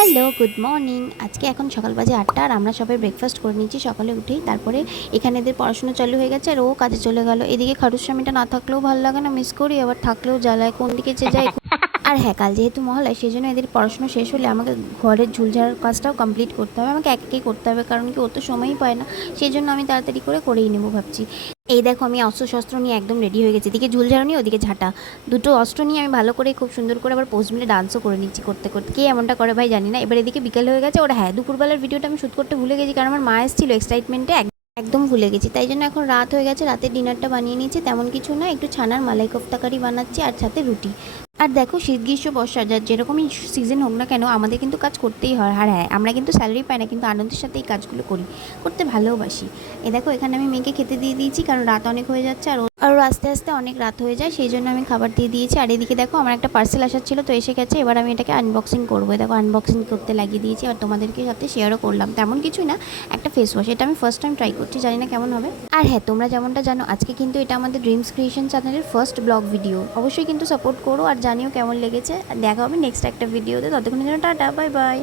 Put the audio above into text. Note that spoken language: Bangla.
Hello, good morning. আজকে এখন সকাল বাজে ৮টা আর আমরা সবাই ব্রেকফাস্ট করে নিচ্ছি সকালে উঠেই। তারপরে এখানে এদের পড়াশোনা চালু হয়ে গেছে আর ও কাজে চলে গেল। এদিকে খারুর স্বামীটা না থাকলেও ভালো লাগে না, মিস করি, আবার থাকলেও জ্বালায়, কোন দিকে যে যায়। আর হ্যাঁ, কাল যেহেতু মহালয় সেই জন্য এদের পড়াশোনা শেষ হলে আমাকে ঘরের ঝুল ঝাড়ার কাজটাও কমপ্লিট করতে হবে, আমাকে একাই করতে হবে, কারণ কি ও তো সময়ই পায় না। সেই জন্য আমি তাড়াতাড়ি করেই নেবো ভাবছি। এই দেখো আমি অস্ত্র শস্ত্র নিয়ে একদম রেডি হয়ে গেছি, এদিকে ঝুল ঝাড়ানি ওদিকে ঝাঁটা, দুটো অস্ত্র নিয়ে আমি ভালো করে খুব সুন্দর করে আবার পোজ মিলে ডান্সও করে নিচ্ছি করতে করতে। কে এমনটা করে ভাই জানি না। এবার এদিকে বিকেল হয়ে গেছে। ওরা হ্যাঁ, দুপুরবেলার ভিডিওটা আমি শ্যুট করতে ভুলে গেছি, কারণ আমার মা এসেছিল এক্সাইটমেন্টে, একদম ভুলে গেছি। তাই জন্য এখন রাত হয়ে গেছে, রাতের ডিনারটা বানিয়ে নিয়েছি। তেমন কিছু না, একটু ছানার মালাই কোফতা কারি বানাচ্ছি আর সাথে রুটি। আর দেখো, শীত গ্রীষ্ম বর্ষা যার যেরকমই সিজন হোক না কেন, আমাদের কিন্তু কাজ করতেই হয়। আর হ্যাঁ, আমরা কিন্তু স্যালারি পাই না, কিন্তু আনন্দের সাথে এই কাজগুলো করি, করতে ভালোবাসি। এ দেখো, এখানে আমি মেয়েকে খেতে দিয়ে দিয়েছি, কারণ রাত অনেক হয়ে যাচ্ছে আর আস্তে আস্তে অনেক রাত হয়ে যায়, সেই জন্য আমি খাবার দিয়ে দিয়েছি। আর এদিকে দেখো, আমার একটা পার্সেল আসার ছিল, তো এসে গেছে। এবার আমি এটাকে আনবক্সিং করবো। দেখো, আনবক্সিং করতে লাগিয়ে দিয়েছি আর তোমাদেরকে সাথে শেয়ারও করলাম। তেমন কিছুই না, একটা ফেস ওয়াশ, এটা আমি ফার্স্ট টাইম ট্রাই করছি, জানি না কেমন হবে। আর হ্যাঁ, তোমরা যেমনটা জানো, আজকে কিন্তু এটা আমাদের ড্রিমস ক্রিয়েশন চ্যানেলের ফার্স্ট ব্লগ ভিডিও। অবশ্যই কিন্তু সাপোর্ট করো আর জানিও কেমন লেগেছে। দেখা হবে নেক্সট একটা ভিডিওতে, ততক্ষণের জন্য টাটা, বাই বাই।